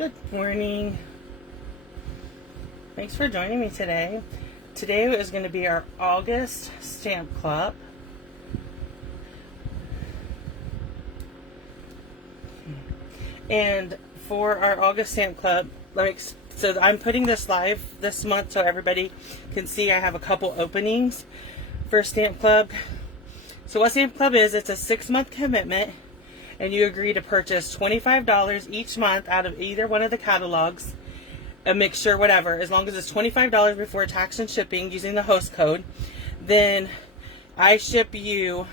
Good morning. Thanks for joining me today. Today is going to be our August stamp club. And for our August stamp club, so I'm putting this live this month so everybody can see I have a couple openings for stamp club. So what stamp club is, it's a 6-month commitment, and you agree to purchase $25 each month out of either one of the catalogs, a mixture, whatever, as long as it's $25 before tax and shipping using the host code. Then I ship you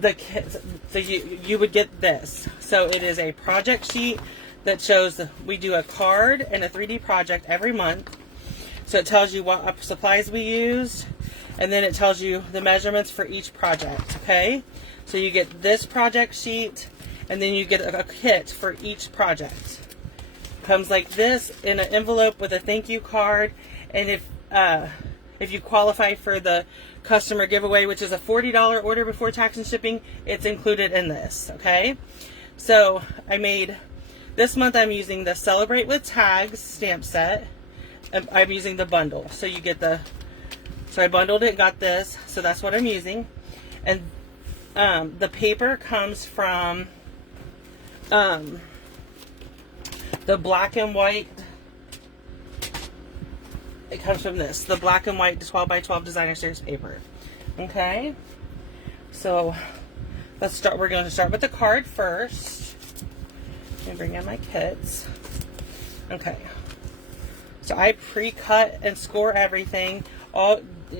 the kit, so you would get this. So it is a project sheet that shows we do a card and a 3D project every month. So it tells you what supplies we used, and then it tells you the measurements for each project, okay? So you get this project sheet, and then you get a kit for each project. Comes like this in an envelope with a thank you card, and if you qualify for the customer giveaway, which is a $40 order before tax and shipping, it's included in this, okay? So this month I'm using the Celebrate with Tags stamp set. I'm using the bundle. So you get so I bundled it, got this, so that's what I'm using. And the paper comes from the black and white. It comes from the black and white 12 by 12 designer series paper. Okay, so let's start. We're going to start with the card first. Let me bring in my kits. Okay, so I pre-cut and score everything.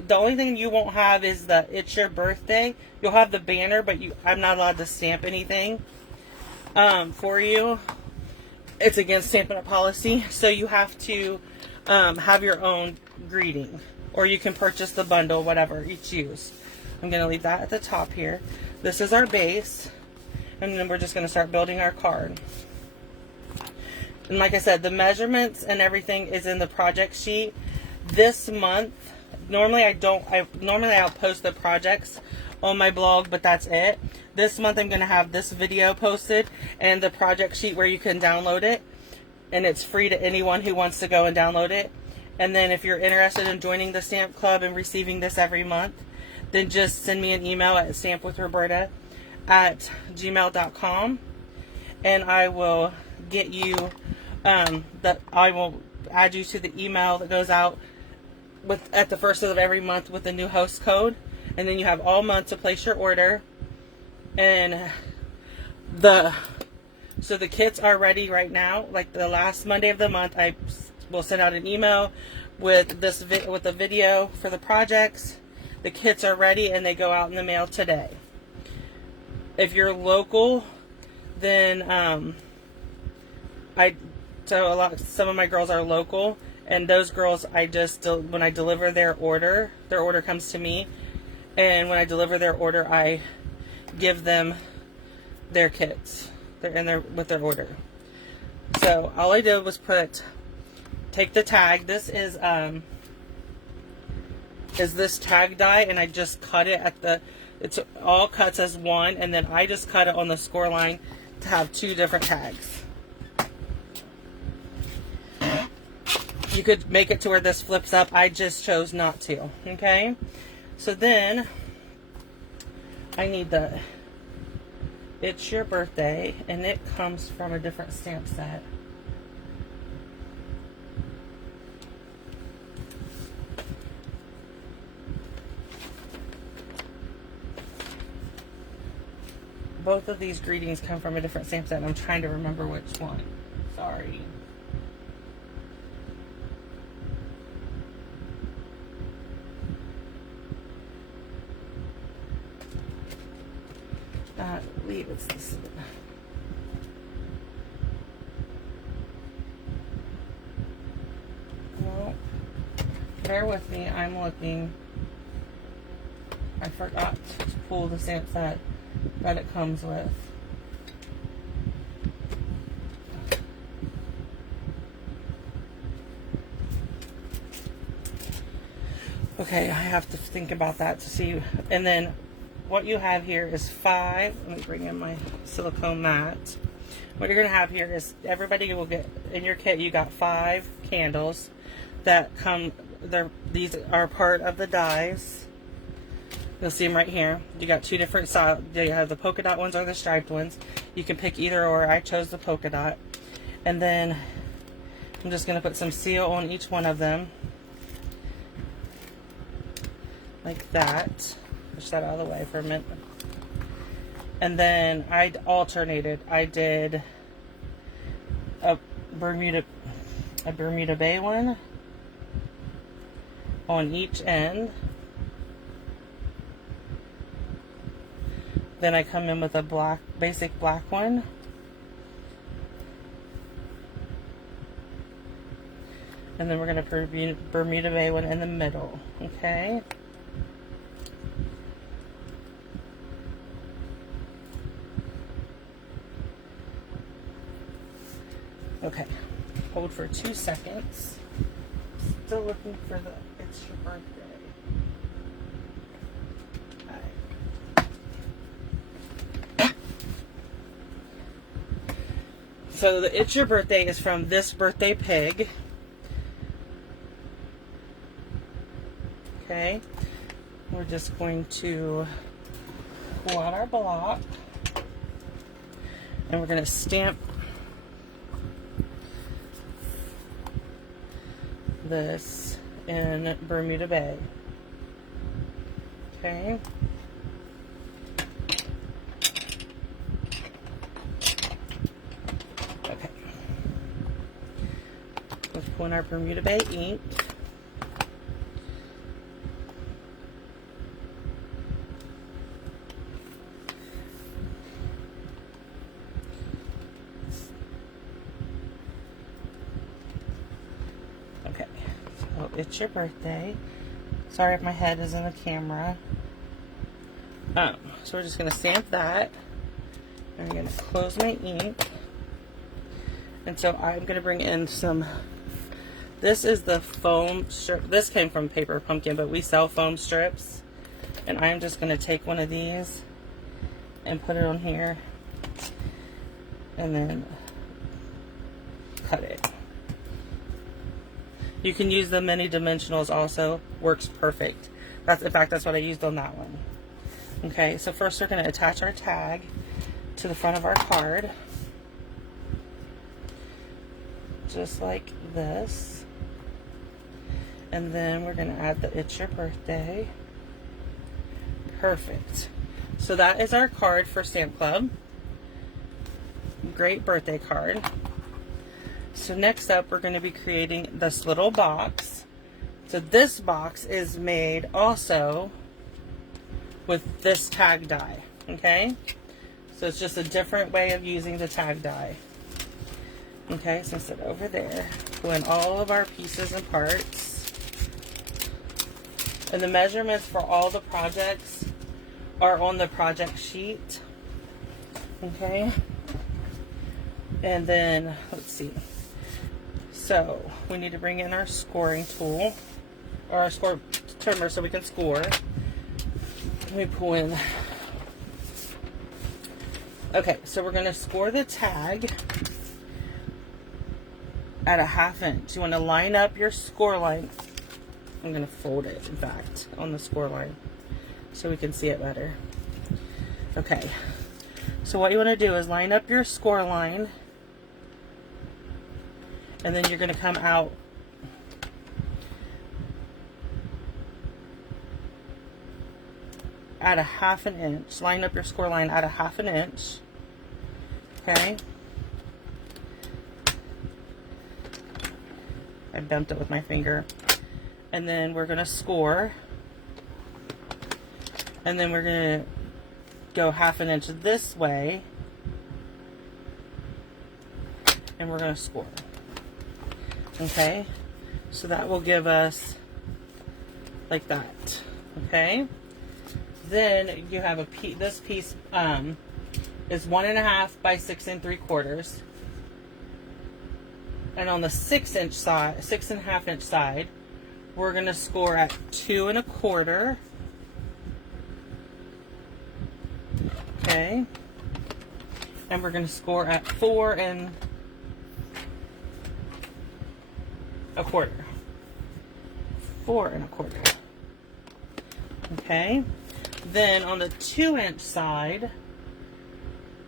The only thing you won't have is the "It's Your Birthday." You'll have the banner, but I'm not allowed to stamp anything for you. It's against stamping policy, so you have to have your own greeting, or you can purchase the bundle, whatever you choose. I'm going to leave that at the top here. This is our base, and then we're just going to start building our card. And like I said, the measurements and everything is in the project sheet. This month, normally I'll post the projects on my blog, but that's it. This month I'm going to have this video posted and the project sheet where you can download it, and it's free to anyone who wants to go and download it. And then if you're interested in joining the stamp club and receiving this every month, then just send me an email at stampwithroberta@gmail.com, and I will get you I will add you to the email that goes out at the first of every month with the new host code, and then you have all month to place your order. And so the kits are ready right now. Like the last Monday of the month, I will send out an email with the video for the projects. The kits are ready and they go out in the mail today. If you're local, then some of my girls are local, and those girls when I deliver their order comes to me, and when I deliver their order, I give them their kits. They're in there with their order. So all I did was take the tag. This is this tag die, and I just cut it it's all cuts as one, and then I just cut it on the score line to have 2 different tags. You could make it to where this flips up. I just chose not to. Okay, so then I need the "It's Your Birthday," and it comes from a different stamp set. Both of these greetings come from a different stamp set, and I'm trying to remember which one. Sorry. I believe it's this. Well, bear with me. I'm looking. I forgot to pull the stamp set that it comes with. Okay, I have to think about that to see. And then what you have here is 5. Let me bring in my silicone mat. what you're going to have here is everybody will get, in your kit, you got 5 candles that come, these are part of the dies. You'll see them right here. You got 2 different styles. You have the polka dot ones or the striped ones. You can pick either or. I chose the polka dot. And then I'm just going to put some seal on each one of them. Like that. Push that out of the way for a minute. And then I alternated. I did a Bermuda Bay one on each end. Then I come in with a basic black one. And then we're going to Bermuda Bay one in the middle. Okay. Okay, hold for 2 seconds. Still looking for the It's Your Birthday. Right. So the It's Your Birthday is from This Birthday Pig. Okay, we're just going to pull out our block and we're going to stamp this in Bermuda Bay. Okay. Okay. Let's pull in our Bermuda Bay ink. It's your birthday. Sorry if my head is in the camera. So we're just going to stamp that. I'm going to close my ink. And so I'm going to bring in some, this is the foam strip. This came from Paper Pumpkin, but we sell foam strips. And I'm just going to take one of these and put it on here. And then cut it. You can use the mini dimensionals also. Works perfect. In fact, that's what I used on that one. Okay, so first we're going to attach our tag to the front of our card. Just like this. And then we're going to add the It's Your Birthday. Perfect. So that is our card for Stamp Club. Great birthday card. So next up, we're going to be creating this little box. So this box is made also with this tag die, okay? So it's just a different way of using the tag die. Okay, so set over there. Pull in all of our pieces and parts. And the measurements for all the projects are on the project sheet. Okay? And then, let's see. So we need to bring in our scoring tool, or our score trimmer, so we can score. Let me pull in. Okay, so we're going to score the tag at a 1/2 inch. You want to line up your score line. I'm going to fold it, in fact, on the score line so we can see it better. Okay, so what you want to do is line up your score line. And then you're going to come out at a 1/2 inch. Line up your score line at a 1/2 inch. Okay. I bumped it with my finger. And then we're going to score. And then we're going to go 1/2 inch this way. And we're going to score. Okay, so that will give us like that. Okay, then you have this piece is 1.5 by 6 3/4, and on the 6-inch side, 6.5 inch side, we're gonna score at 2 1/4. Okay, and we're going to score at 4 1/4. $4 1/4. Okay, then on the 2-inch side,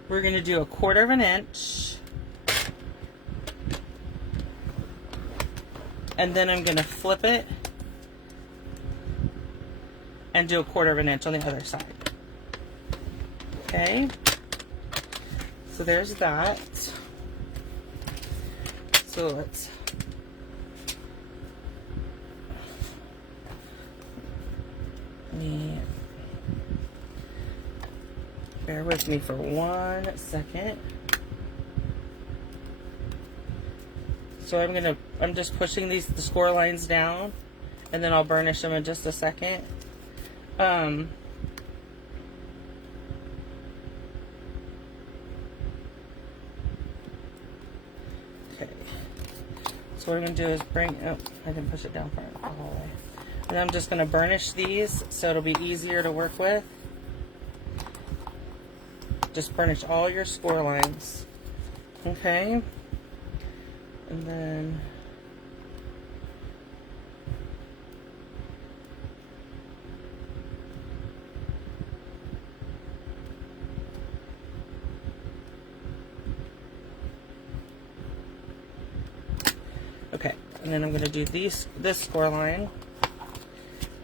we're going to do 1/4 inch, and then I'm going to flip it and do 1/4 inch on the other side. Okay, so there's that. So let's bear with me for 1 second. So I'm just pushing the score lines down, and then I'll burnish them in just a second. Okay. So what I'm going to do is I didn't push it down all the way. And I'm just going to burnish these so it'll be easier to work with. Just burnish all your score lines. Okay. And then okay, and then I'm going to do this score line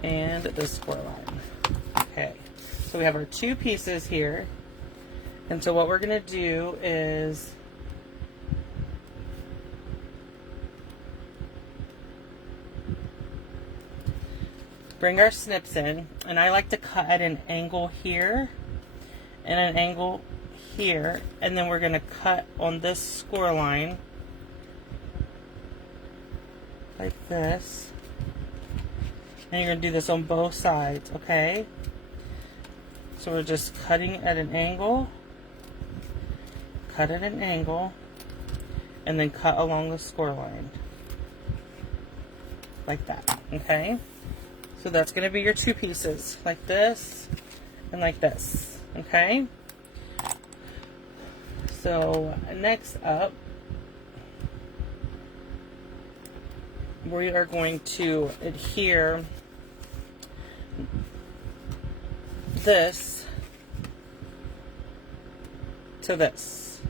and this score line. Okay, so we have our 2 pieces here, and so what we're going to do is bring our snips in, and I like to cut at an angle here and an angle here, and then we're going to cut on this score line like this, and you're going to do this on both sides. Okay, so we're just cutting at an angle, cut at an angle, and then cut along the score line like that. Okay, so that's going to be your 2 pieces, like this and like this. Okay, so next up, we are going to adhere this to this.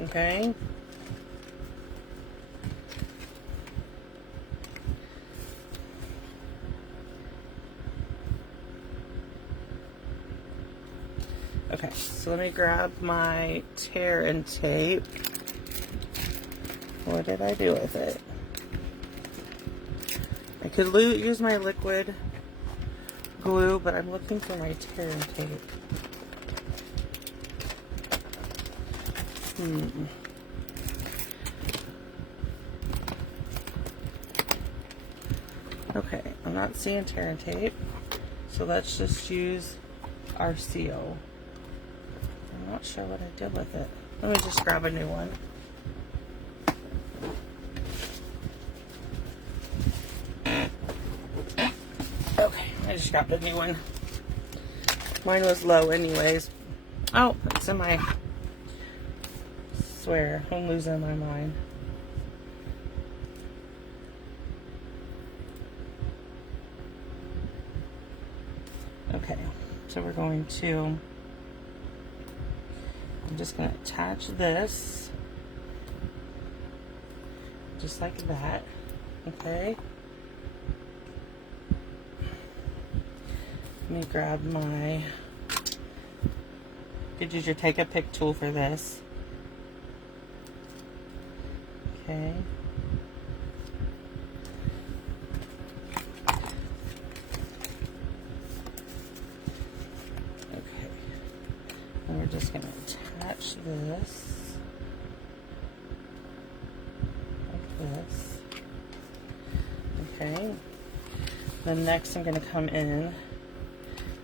Okay, okay, so let me grab my tear and tape. What did I do with it? I could use my liquid glue, but I'm looking for my tear and tape. Okay, I'm not seeing tear and tape, so let's just use our seal. I'm not sure what I did with it. Let me just grab a new one. Okay, I just grabbed a new one. Mine was low anyways. Oh, it's in my... swear, I'm losing my mind. Okay, so we're going to... I'm just going to attach this just like that. Okay, let me grab my... You could use your take a pick tool for this. Okay. Okay. And we're just going to attach this like this. Okay. Then next I'm going to come in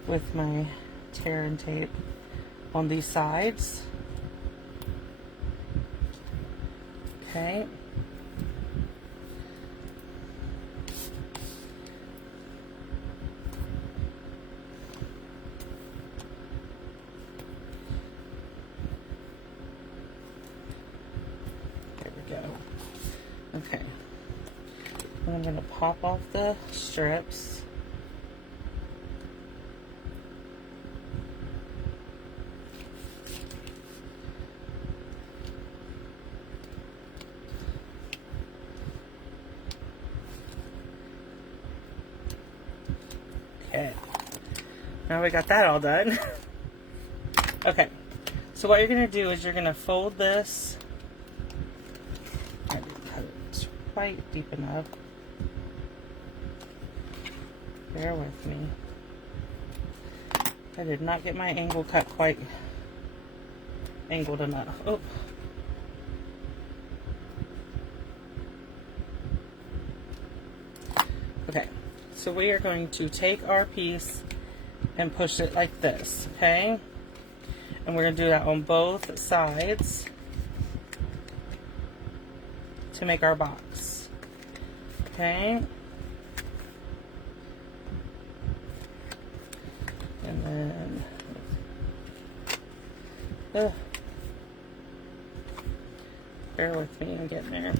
with my tear and tape on these sides. Okay. I'm going to pop off the strips. Okay, now we got that all done. Okay, so what you're going to do is you're going to fold this. I didn't cut it quite deep enough. Bear with me. I did not get my angle cut quite angled enough. Oh. Okay, so we are going to take our piece and push it like this, okay? And we're going to do that on both sides to make our box, okay? And then, bear with me, I'm getting there.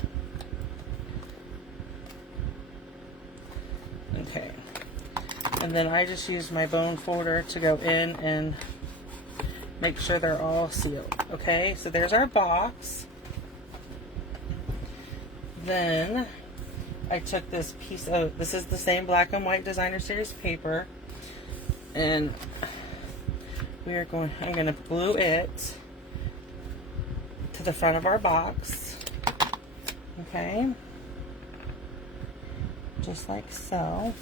Okay, and then I just use my bone folder to go in and make sure they're all sealed. Okay, so there's our box. Then I took this piece of, this is the same black and white designer series paper, and I'm going to glue it to the front of our box. Okay, just like so.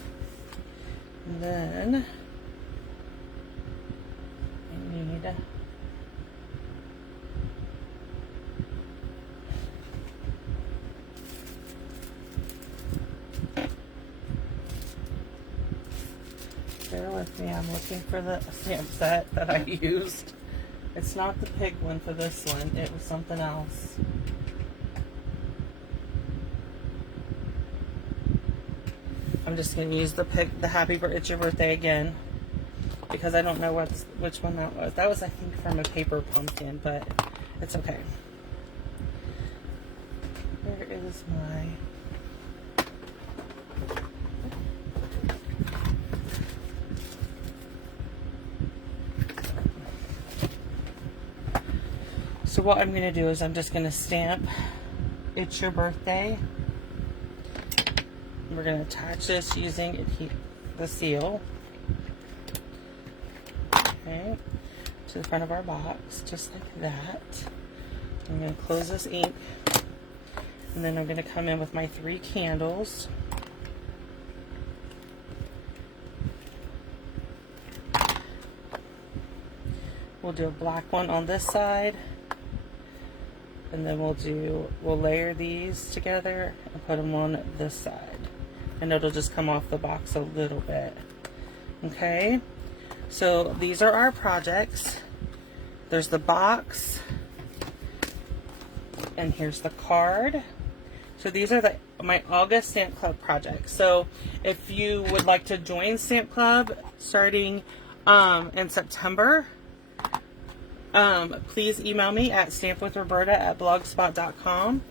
And then I need bear with me, I'm looking for the stamp set that I used. It's not the pig one for this one, it was something else. I'm just going to use the happy birthday, it's your birthday again, because I don't know which one that was. That was, I think, from a paper pumpkin, but it's okay. Where is my... So what I'm going to do is I'm just going to stamp "It's Your Birthday." We're going to attach this using the seal, okay, to the front of our box, just like that. I'm going to close this ink, and then I'm going to come in with my 3 candles. We'll do a black one on this side, and then we'll layer these together and put them on this side. And it'll just come off the box a little bit. Okay, so these are our projects. There's the box, and here's the card. So these are my August Stamp Club projects. So if you would like to join Stamp Club starting in September, please email me at stampwithroberta@blogspot.com,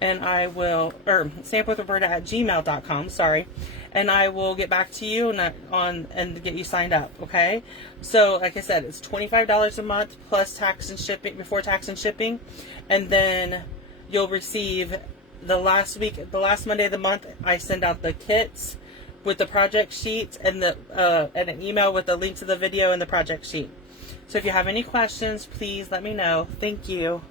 and I will, or stampwithroberta@gmail.com, sorry, and I will get back to you and get you signed up. Okay, so like I said, it's $25 a month plus tax and shipping, before tax and shipping, and then you'll receive the last Monday of the month. I send out the kits with the project sheets and and an email with the link to the video and the project sheet. So if you have any questions, please let me know. Thank you.